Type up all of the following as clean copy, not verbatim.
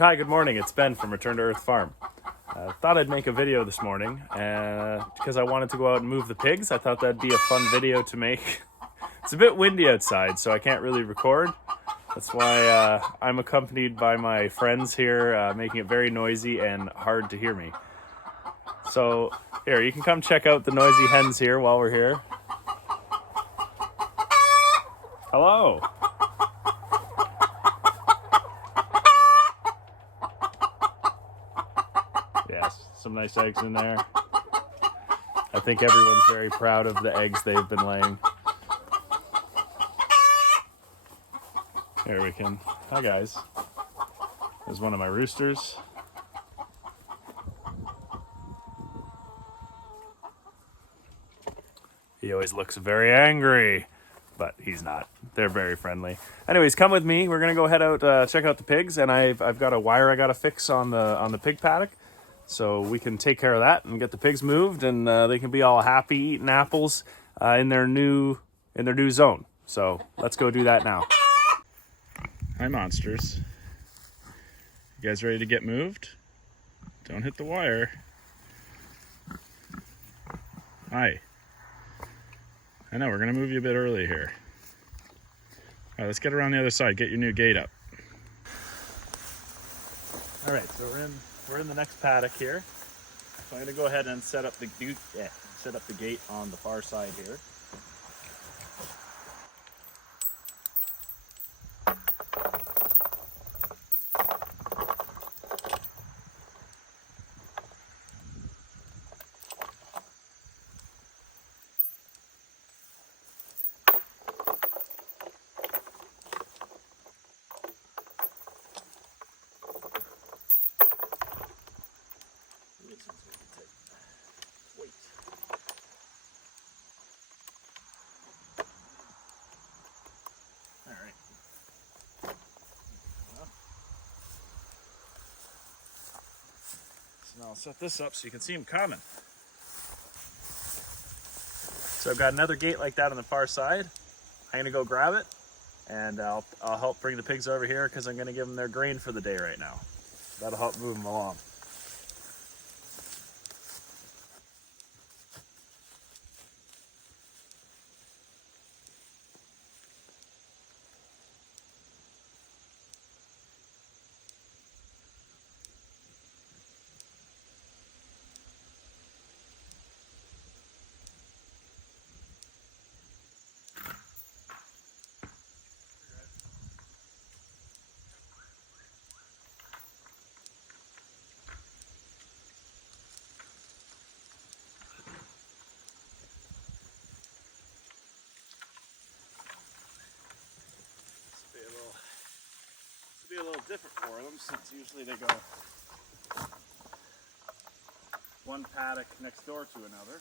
Hi, good morning. It's Ben from Return to Earth Farm. Thought I'd make a video this morning because I wanted to go out and move the pigs. I thought that'd be a fun video to make. It's a bit windy outside, so I can't really record. That's why I'm accompanied by my friends here, making it very noisy and hard to hear me. So here, you can come check out the noisy hens here while we're here. Hello. Yes, some nice eggs in there. I think everyone's very proud of the eggs they've been laying. Here we can. Hi guys. There's one of my roosters. He always looks very angry, but he's not. They're very friendly. Anyways, come with me. We're gonna go head out, check out the pigs, and I've got a wire I gotta fix on the pig paddock, so we can take care of that and get the pigs moved, and they can be all happy eating apples in their new zone. So let's go do that now. Hi, monsters. You guys ready to get moved? Don't hit the wire. Hi. I know, we're gonna move you a bit early here. All right, let's get around the other side. Get your new gate up. All right, so we're in the next paddock here. So I'm gonna go ahead and set up the gate on the far side here. I'll set this up so you can see them coming. So I've got another gate like that on the far side. I'm gonna go grab it, and I'll help bring the pigs over here because I'm gonna give them their grain for the day right now. That'll help move them along. Be a little different for them since usually they go one paddock next door to another.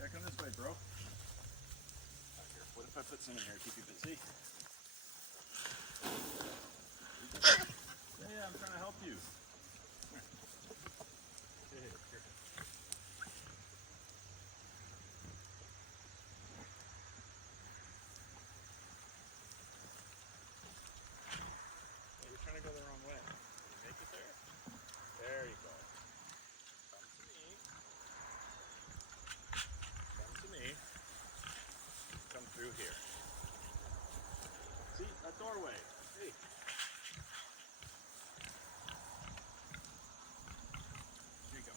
Yeah, come this way, bro. Here, what if I put some in here to keep you busy? Yeah, I'm trying to help you. Here. Norway. Hey. Here you go.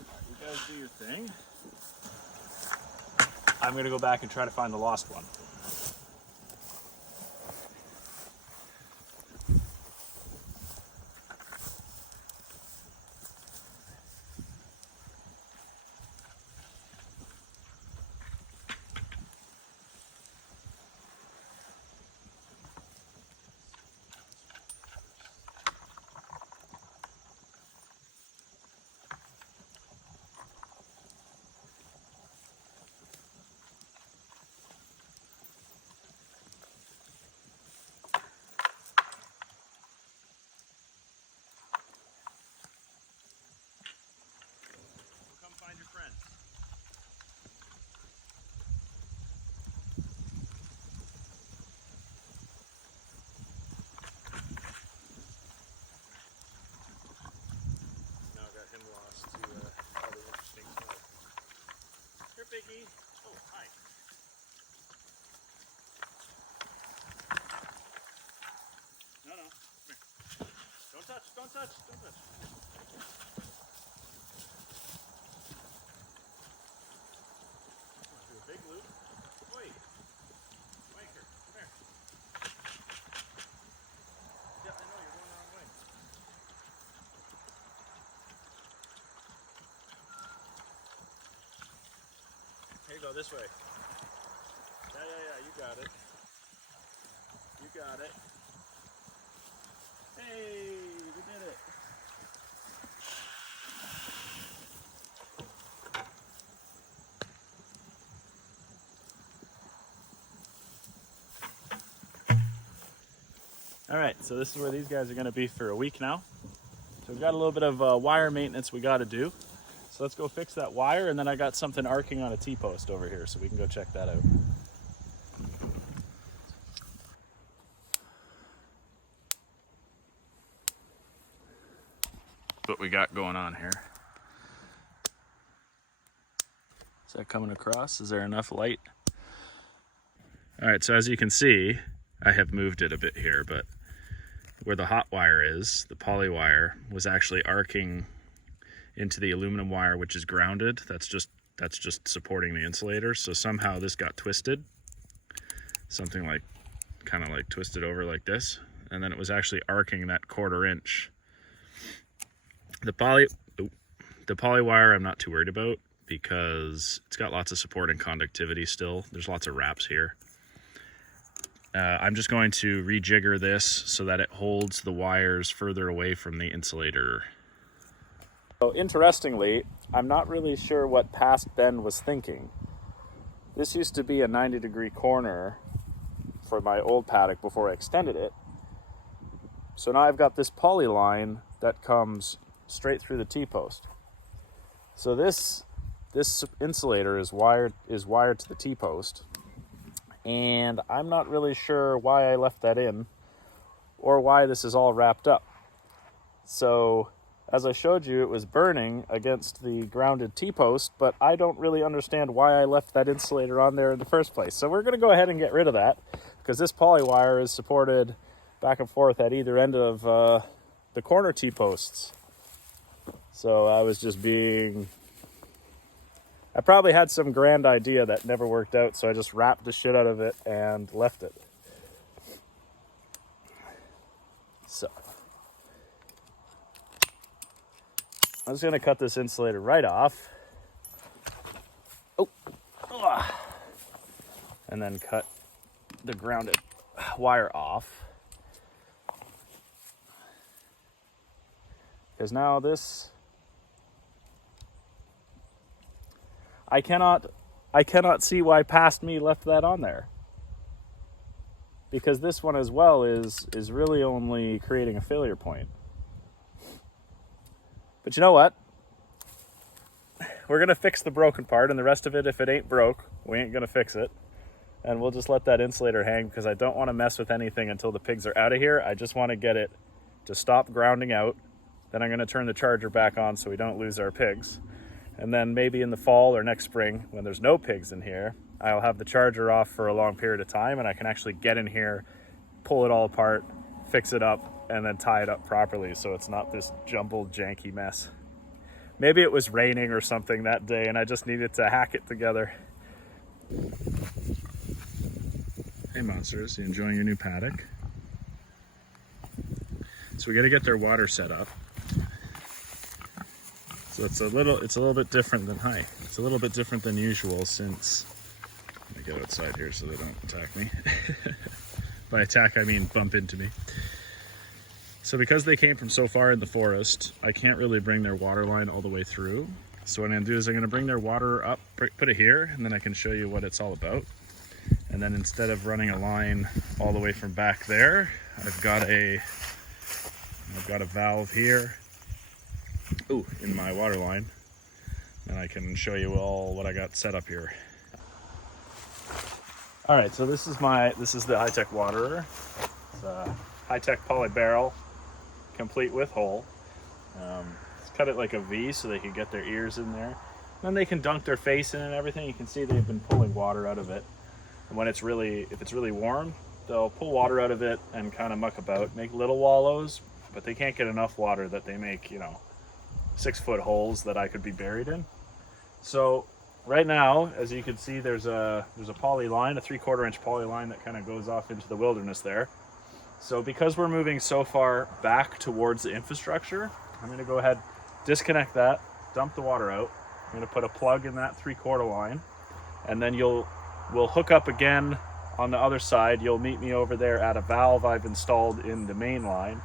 Alright, you guys do your thing. I'm gonna go back and try to find the lost one. Come find your friends. Now I got him lost to other interesting stuff. Here, Piggy. Oh, hi. No, no. Come here. Don't touch, don't touch, don't touch. Do a big loop. Oi. Miker, come here. Yeah, I know, you're going the wrong way. Here you go, this way. Yeah, you got it. You got it. Hey, we did it. All right, so this is where these guys are going to be for a week now. So we've got a little bit of wire maintenance we got to do. So let's go fix that wire, and then I got something arcing on a T-post over here, so we can go check that out. What we got going on here. Is that coming across? Is there enough light? All right, so as you can see, I have moved it a bit here, but where the hot wire is, the poly wire was actually arcing into the aluminum wire, which is grounded. That's just supporting the insulator. So somehow this got twisted, something like kind of like twisted over like this, and then it was actually arcing that 1/4 inch. The poly wire I'm not too worried about because it's got lots of support and conductivity still. There's lots of wraps here. I'm just going to rejigger this so that it holds the wires further away from the insulator. So interestingly, I'm not really sure what past Ben was thinking. This used to be a 90-degree corner for my old paddock before I extended it. So now I've got this poly line that comes straight through the T-post. So this insulator is wired to the T-post, and I'm not really sure why I left that in or why this is all wrapped up. So as I showed you, it was burning against the grounded T-post, but I don't really understand why I left that insulator on there in the first place. So we're going to go ahead and get rid of that, because this poly wire is supported back and forth at either end of the corner T-posts. So I probably had some grand idea that never worked out, so I just wrapped the shit out of it and left it. So I'm just going to cut this insulator right off. And then cut the grounded wire off. Because now this, I cannot see why past me left that on there. Because this one as well is really only creating a failure point. But you know what? We're going to fix the broken part, and the rest of it, if it ain't broke, we ain't going to fix it. And we'll just let that insulator hang, because I don't want to mess with anything until the pigs are out of here. I just want to get it to stop grounding out. Then I'm going to turn the charger back on so we don't lose our pigs. And then maybe in the fall or next spring, when there's no pigs in here, I'll have the charger off for a long period of time, and I can actually get in here, pull it all apart, fix it up, and then tie it up properly so it's not this jumbled, janky mess. Maybe it was raining or something that day and I just needed to hack it together. Hey monsters, you enjoying your new paddock? So we got to get their water set up. So it's a little bit different than It's a little bit different than usual since, let me get outside here so they don't attack me. By attack I mean bump into me. So because they came from so far in the forest, I can't really bring their water line all the way through. So what I'm gonna do is I'm gonna bring their water up, put it here, and then I can show you what it's all about. And then instead of running a line all the way from back there, I've got a valve here, in my water line, and I can show you all what I got set up here. All right, so this is the high-tech waterer. It's a high-tech poly barrel, complete with hole. Let's cut it like a V so they can get their ears in there. Then they can dunk their face in and everything. You can see they've been pulling water out of it. And when if it's really warm, they'll pull water out of it and kind of muck about, make little wallows, but they can't get enough water that they make, 6-foot holes that I could be buried in. So right now, as you can see, there's a poly line, a 3/4 inch poly line that kind of goes off into the wilderness there. So because we're moving so far back towards the infrastructure, I'm going to go ahead, disconnect that, dump the water out. I'm going to put a plug in that 3/4 line, and then we'll hook up again on the other side. You'll meet me over there at a valve I've installed in the main line,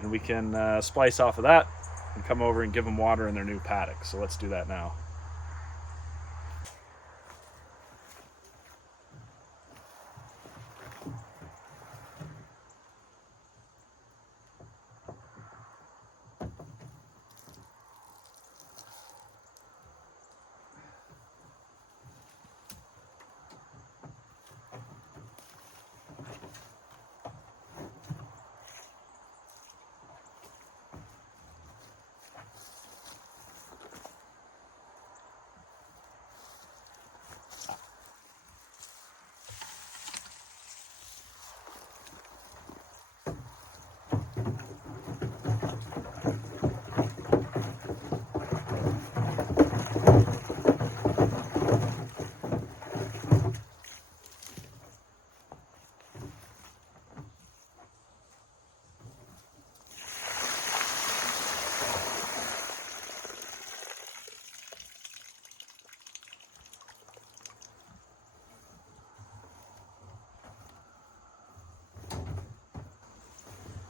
and we can splice off of that and come over and give them water in their new paddock. So let's do that now.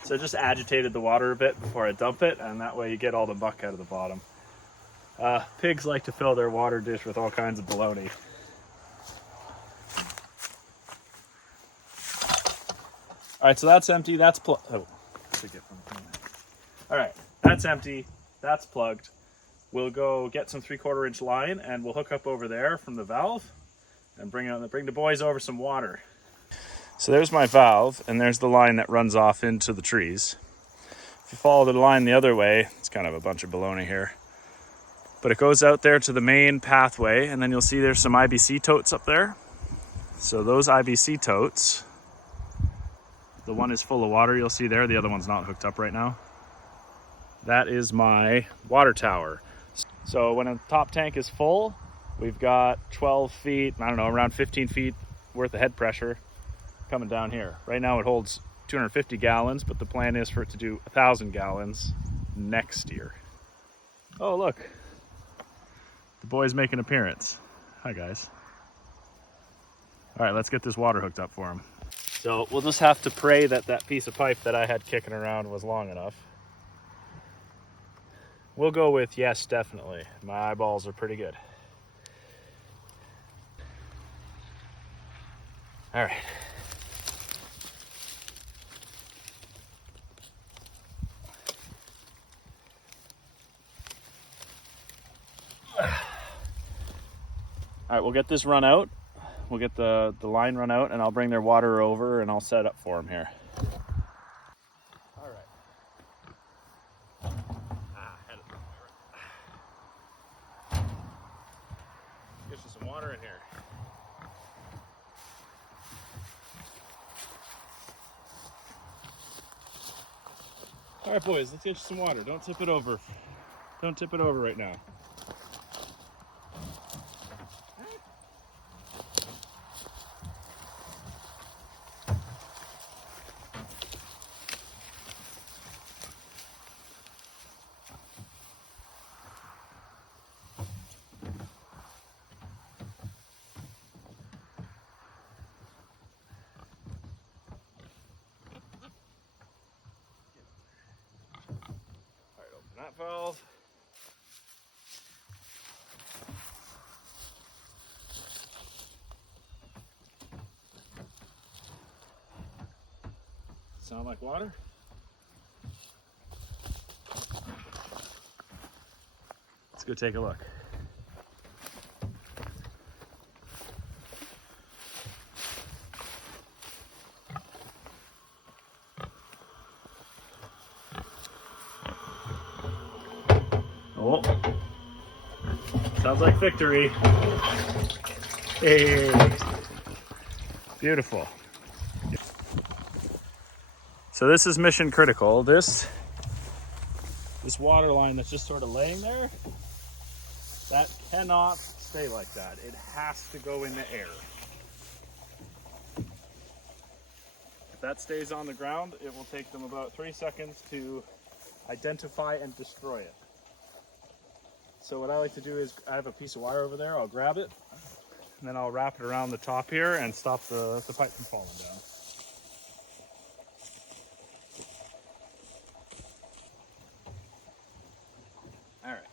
So I just agitated the water a bit before I dump it, and that way you get all the muck out of the bottom. Pigs like to fill their water dish with all kinds of baloney. All right, so that's empty. That's plugged. Oh, all right, that's empty. That's plugged. We'll go get some 3/4 inch line, and we'll hook up over there from the valve, and bring the boys over some water. So there's my valve, and there's the line that runs off into the trees. If you follow the line the other way, it's kind of a bunch of baloney here, but it goes out there to the main pathway, and then you'll see there's some IBC totes up there. So those IBC totes, the one is full of water, you'll see there. The other one's not hooked up right now. That is my water tower. So when a top tank is full, we've got 12 feet, around 15 feet worth of head pressure coming down here. Right now it holds 250 gallons, but the plan is for it to do 1,000 gallons next year. Oh, look. The boys make an appearance. Hi, guys. All right, let's get this water hooked up for them. So we'll just have to pray that that piece of pipe that I had kicking around was long enough. We'll go with yes, definitely. My eyeballs are pretty good. All right. All right, we'll get this run out. We'll get the line run out, and I'll bring their water over and I'll set up for them here. All right. Head of the some water in here. All right, boys, let's get you some water. Don't tip it over. Don't tip it over right now. All right, open that valve. Sound like water? Let's go take a look. Oh, sounds like victory. Hey, beautiful. So this is mission critical. This water line that's just sort of laying there, that cannot stay like that. It has to go in the air. If that stays on the ground, it will take them about 3 seconds to identify and destroy it. So what I like to do is, I have a piece of wire over there, I'll grab it, and then I'll wrap it around the top here and stop the pipe from falling down. All right,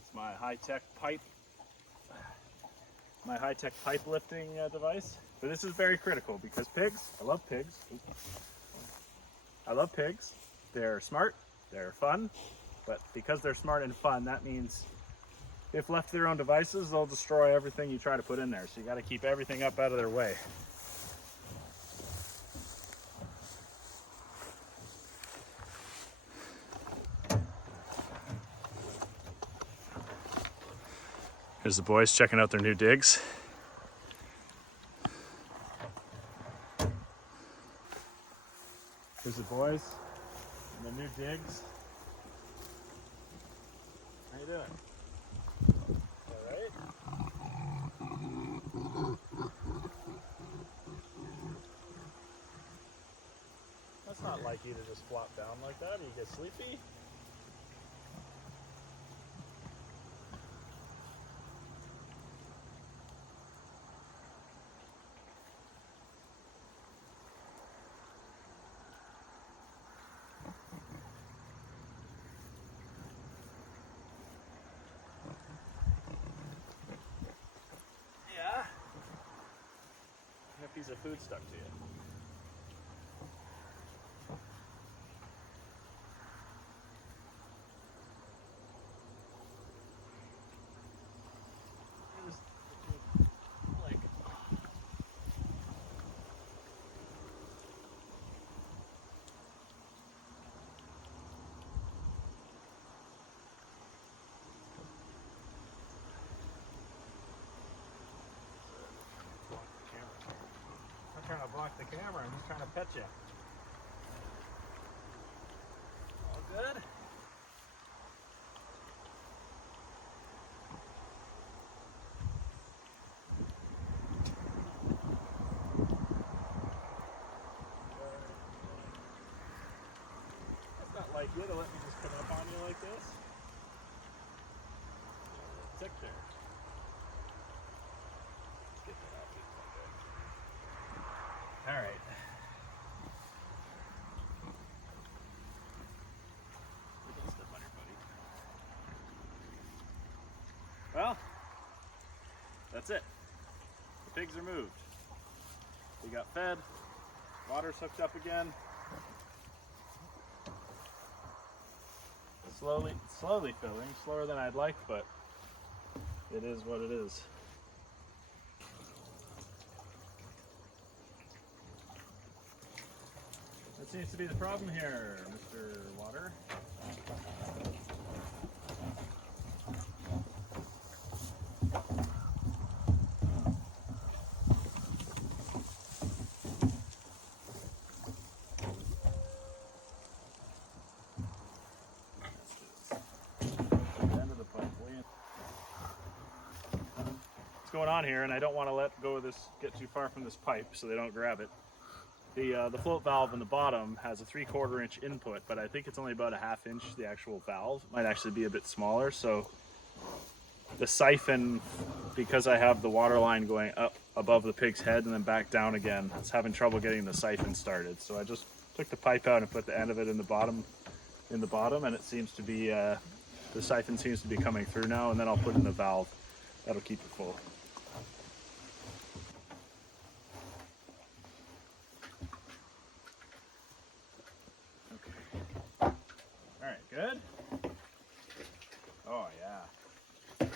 it's my high-tech pipe lifting device. But this is very critical because pigs, I love pigs. I love pigs. They're smart, they're fun, but because they're smart and fun, that means if left to their own devices, they'll destroy everything you try to put in there. So you got to keep everything up out of their way. Here's the boys checking out their new digs. Here's the boys and the new digs. How you doing? All right. That's not like you to just flop down like that. You get sleepy. Yeah. A piece of food stuck to you. I'm trying to block the camera. I'm just trying to pet you. All good? That's not like you to let me just come up on you like this. Tick there. Let's get that out. All right. Step on your buddy. Well, that's it. The pigs are moved. We got fed. Water's hooked up again. Slowly filling. Slower than I'd like, but it is what it is. What seems to be the problem here, Mr. Water? going on here, and I don't want to let go of this, get too far from this pipe so they don't grab it. The float valve in the bottom has a 3/4 inch input, but I think it's only about a 1/2 inch, the actual valve. It might actually be a bit smaller. So the siphon, because I have the water line going up above the pig's head and then back down again, it's having trouble getting the siphon started. So I just took the pipe out and put the end of it in the bottom, and it seems to be, the siphon seems to be coming through now, and then I'll put in the valve. That'll keep it full. Okay. All right, good. Oh yeah.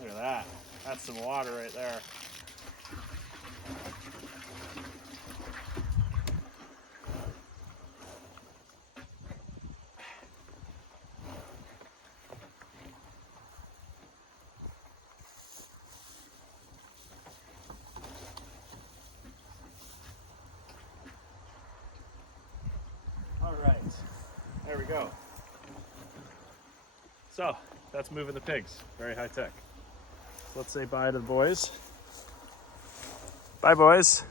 Look at that. That's some water right there. All right, there we go. So that's moving the pigs, very high tech. Let's say bye to the boys. Bye, boys.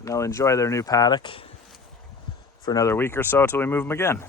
And they'll enjoy their new paddock for another week or so till we move them again.